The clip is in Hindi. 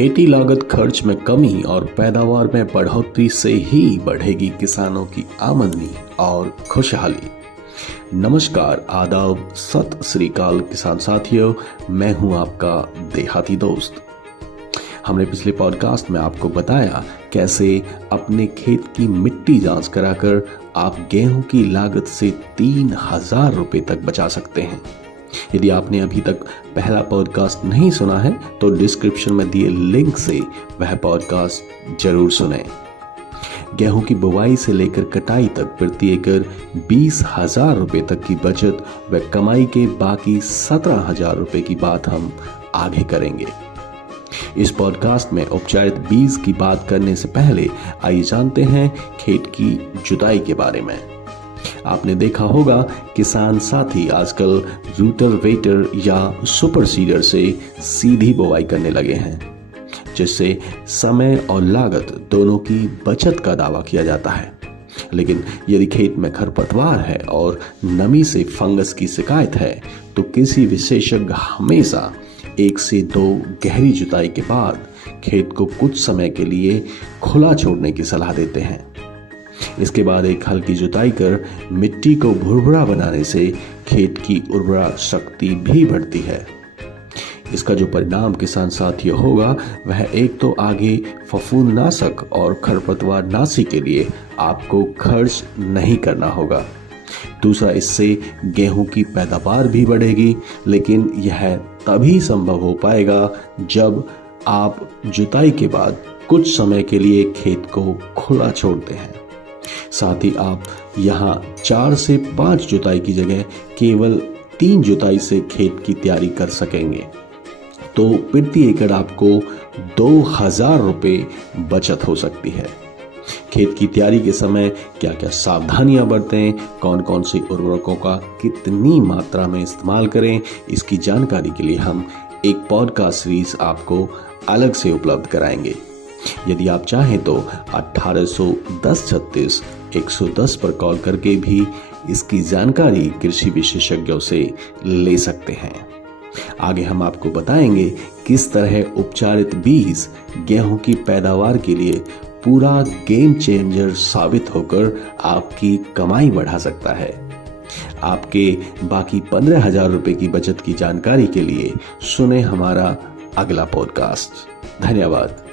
खेती लागत खर्च में कमी और पैदावार में बढ़ोतरी से ही बढ़ेगी किसानों की आमदनी और खुशहाली। नमस्कार, आदाब, सत श्री अकाल किसान साथियों, मैं हूं आपका देहाती दोस्त। हमने पिछले पॉडकास्ट में आपको बताया कैसे अपने खेत की मिट्टी जांच कराकर आप गेहूं की लागत से 3,000 रुपए तक बचा सकते हैं। यदि आपने अभी तक पहला पॉडकास्ट नहीं सुना है तो डिस्क्रिप्शन में दिए लिंक से वह पॉडकास्ट जरूर सुनें। गेहूं की बुवाई से लेकर कटाई तक प्रति एकड़ 20,000 रुपए तक की बचत व कमाई के बाकी 17,000 रुपए की बात हम आगे करेंगे। इस पॉडकास्ट में उपचारित बीज की बात करने से पहले आइए जानते हैं खेत की जुताई के बारे में। आपने देखा होगा किसान साथी आजकल रूटावेटर या सुपर सीडर से सीधी बुवाई करने लगे हैं, जिससे समय और लागत दोनों की बचत का दावा किया जाता है। लेकिन यदि खेत में खरपतवार है और नमी से फंगस की शिकायत है तो किसी विशेषज्ञ हमेशा 1 से 2 गहरी जुताई के बाद खेत को कुछ समय के लिए खुला छोड़ने की सलाह देते हैं। इसके बाद एक हल्की जुताई कर मिट्टी को भुरभुरा बनाने से खेत की उर्वरा शक्ति भी बढ़ती है। इसका जो परिणाम किसान साथियों होगा वह एक तो आगे फफूंदनाशक और खरपतवार नाशी के लिए आपको खर्च नहीं करना होगा। दूसरा, इससे गेहूं की पैदावार भी बढ़ेगी, लेकिन यह तभी संभव हो पाएगा जब आप जुताई के बाद कुछ समय के लिए खेत को खुला छोड़ते हैं। साथ ही आप यहाँ 4 से 5 जुताई की जगह केवल 3 जुताई से खेत की तैयारी कर सकेंगे, तो प्रति एकड़ आपको 2,000 रुपए बचत हो सकती है। खेत की तैयारी के समय क्या क्या सावधानियां बरतें, कौन कौन से उर्वरकों का कितनी मात्रा में इस्तेमाल करें, इसकी जानकारी के लिए हम एक पॉडकास्ट सीरीज आपको अलग से उपलब्ध कराएंगे। यदि आप चाहें तो 1810-36-110 पर कॉल करके भी इसकी जानकारी कृषि विशेषज्ञों से ले सकते हैं। आगे हम आपको बताएंगे किस तरह उपचारित बीज गेहूं की पैदावार के लिए पूरा गेम चेंजर साबित होकर आपकी कमाई बढ़ा सकता है। आपके बाकी 15,000 रुपए की बचत की जानकारी के लिए सुने हमारा अगला पॉडकास्ट। धन्यवाद।